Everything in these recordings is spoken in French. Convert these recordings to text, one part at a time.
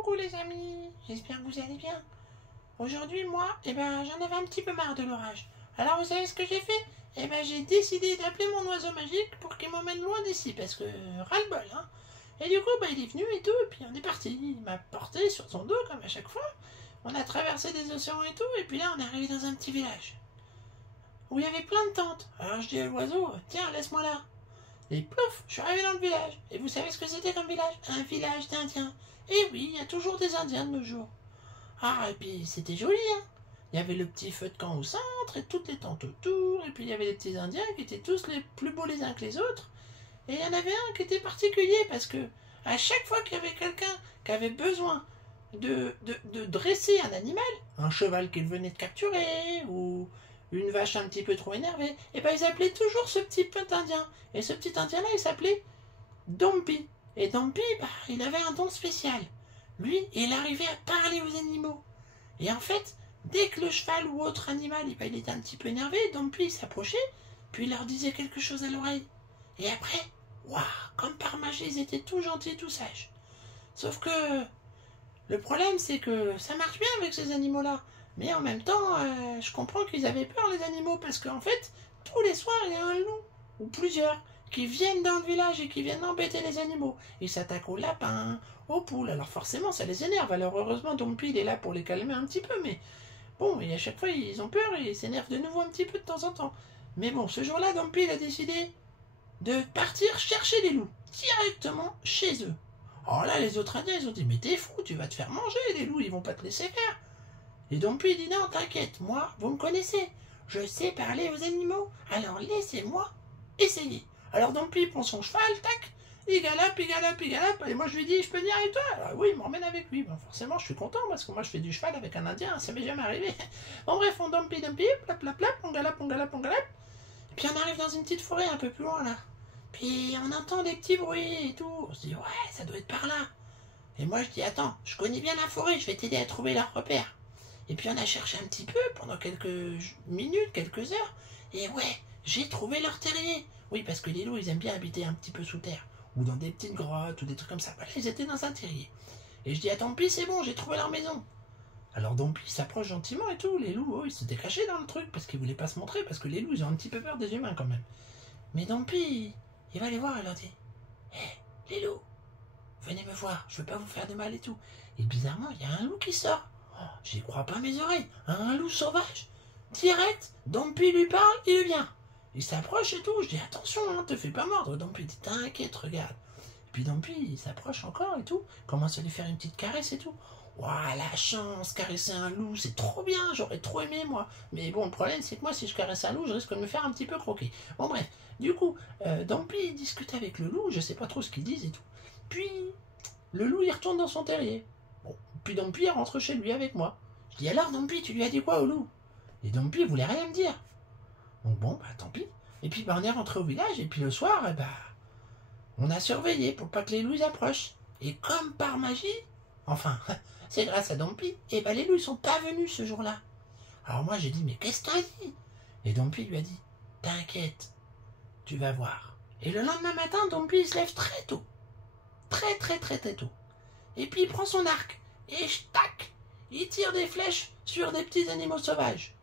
Coucou les amis, j'espère que vous allez bien. Aujourd'hui, moi, j'en avais un petit peu marre de l'orage. Alors vous savez ce que j'ai fait? J'ai décidé d'appeler mon oiseau magique pour qu'il m'emmène loin d'ici, parce que ras-le-bol, hein. Et du coup, il est venu et tout, et puis on est parti. Il m'a porté sur son dos, comme à chaque fois. On a traversé des océans et tout, et puis là, on est arrivé dans un petit village, où il y avait plein de tentes. Alors je dis à l'oiseau, tiens, laisse-moi là. Et plouf, je suis arrivé dans le village. Et vous savez ce que c'était comme village? Un village d'Indiens. Et oui, il y a toujours des Indiens de nos jours. Ah, et puis c'était joli, hein. Il y avait le petit feu de camp au centre et toutes les tentes autour. Et puis il y avait les petits Indiens qui étaient tous les plus beaux les uns que les autres. Et il y en avait un qui était particulier parce que à chaque fois qu'il y avait quelqu'un qui avait besoin de dresser un animal, un cheval qu'il venait de capturer ou une vache un petit peu trop énervée, et ils appelaient toujours ce petit petit indien. Et ce petit indien-là, il s'appelait Dompi. Et Dompi, il avait un don spécial. Lui, il arrivait à parler aux animaux. Et en fait, dès que le cheval ou autre animal, il était un petit peu énervé, Dompi s'approchait, puis il leur disait quelque chose à l'oreille. Et après, waouh, comme par magie, ils étaient tout gentils, tout sages. Sauf que le problème, c'est que ça marche bien avec ces animaux-là. Mais en même temps, je comprends qu'ils avaient peur, les animaux, parce qu'en fait, tous les soirs, il y a un loup, ou plusieurs, qui viennent dans le village et qui viennent embêter les animaux. Ils s'attaquent aux lapins, aux poules, alors forcément, ça les énerve. Alors heureusement, Dompi, il est là pour les calmer un petit peu, mais bon, et à chaque fois, ils ont peur et ils s'énervent de nouveau un petit peu de temps en temps. Mais bon, ce jour-là, Dompi, il a décidé de partir chercher les loups, directement chez eux. Alors là, les autres Indiens, ils ont dit, mais t'es fou, tu vas te faire manger, les loups, ils vont pas te laisser faire. Et Dompi dit, non, t'inquiète, moi, vous me connaissez, je sais parler aux animaux, alors laissez-moi essayer. Alors Dompi prend son cheval, tac, il galope, il galope, il galope, et moi je lui dis, je peux venir avec toi? Alors oui, il m'emmène avec lui. Bon, forcément, je suis content, parce que moi je fais du cheval avec un Indien, ça m'est jamais arrivé. Bon bref, on Dompi, plap, plap, plap, on galope, on galope, on galope. Et puis on arrive dans une petite forêt un peu plus loin, là. Puis on entend des petits bruits et tout, on se dit, ouais, ça doit être par là. Et moi je dis, attends, je connais bien la forêt, je vais t'aider à trouver leur repère. Et puis on a cherché un petit peu pendant quelques minutes, quelques heures, et ouais, j'ai trouvé leur terrier. Oui, parce que les loups, ils aiment bien habiter un petit peu sous terre, ou dans des petites grottes, ou des trucs comme ça. Voilà, ils étaient dans un terrier. Et je dis à Dompi, c'est bon, j'ai trouvé leur maison. Alors Dompi s'approche gentiment et tout. Les loups, ils s'étaient cachés dans le truc, parce qu'ils voulaient pas se montrer, parce que les loups, ils ont un petit peu peur des humains quand même. Mais Dompi, il va les voir et leur dit, hé, les loups, venez me voir, je veux pas vous faire de mal et tout. Et bizarrement, il y a un loup qui sort. Oh, j'y crois pas mes oreilles. Un loup sauvage. Direct, Dompi lui parle, il vient. Il s'approche et tout. Je dis attention, hein, te fais pas mordre. Dompi dit t'inquiète, regarde. Et puis Dompi, il s'approche encore et tout. Commence à lui faire une petite caresse et tout. Ouah, la chance, caresser un loup, c'est trop bien. J'aurais trop aimé, moi. Mais bon, le problème, c'est que moi, si je caresse un loup, je risque de me faire un petit peu croquer. Bon, bref. Du coup, Dompi discute avec le loup. Je sais pas trop ce qu'ils disent et tout. Puis, le loup, il retourne dans son terrier. Bon, puis Dompi rentre chez lui avec moi. Je dis alors Dompi, tu lui as dit quoi au loup? Et Dompi voulait rien me dire. Donc bon, tant pis. Et puis on est rentré au village et puis le soir, on a surveillé pour pas que les loups approchent. Et comme par magie, enfin, c'est grâce à Dompi, les loups ils sont pas venus ce jour-là. Alors moi j'ai dit mais qu'est-ce que t'as dit? Et Dompi lui a dit t'inquiète, tu vas voir. Et le lendemain matin, Dompi il se lève très tôt. Très très très très tôt. Et puis il prend son arc, et tac, il tire des flèches sur des petits animaux sauvages.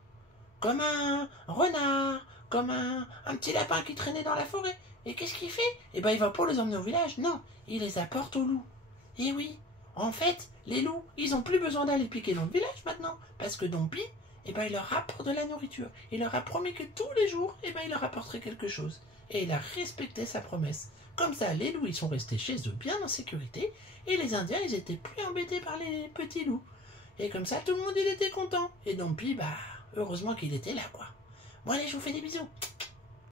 Comme un renard, comme un petit lapin qui traînait dans la forêt. Et qu'est-ce qu'il fait? Il va pas les emmener au village, non, il les apporte aux loups. Et oui, en fait, les loups, ils ont plus besoin d'aller piquer dans le village maintenant, parce que Dompi, il leur rapporte de la nourriture. Il leur a promis que tous les jours, il leur apporterait quelque chose. Et il a respecté sa promesse. Comme ça, les loups, ils sont restés chez eux bien en sécurité, et les Indiens, ils étaient plus embêtés par les petits loups. Et comme ça, tout le monde, il était content. Et Dompi, heureusement qu'il était là, quoi. Bon, allez, je vous fais des bisous.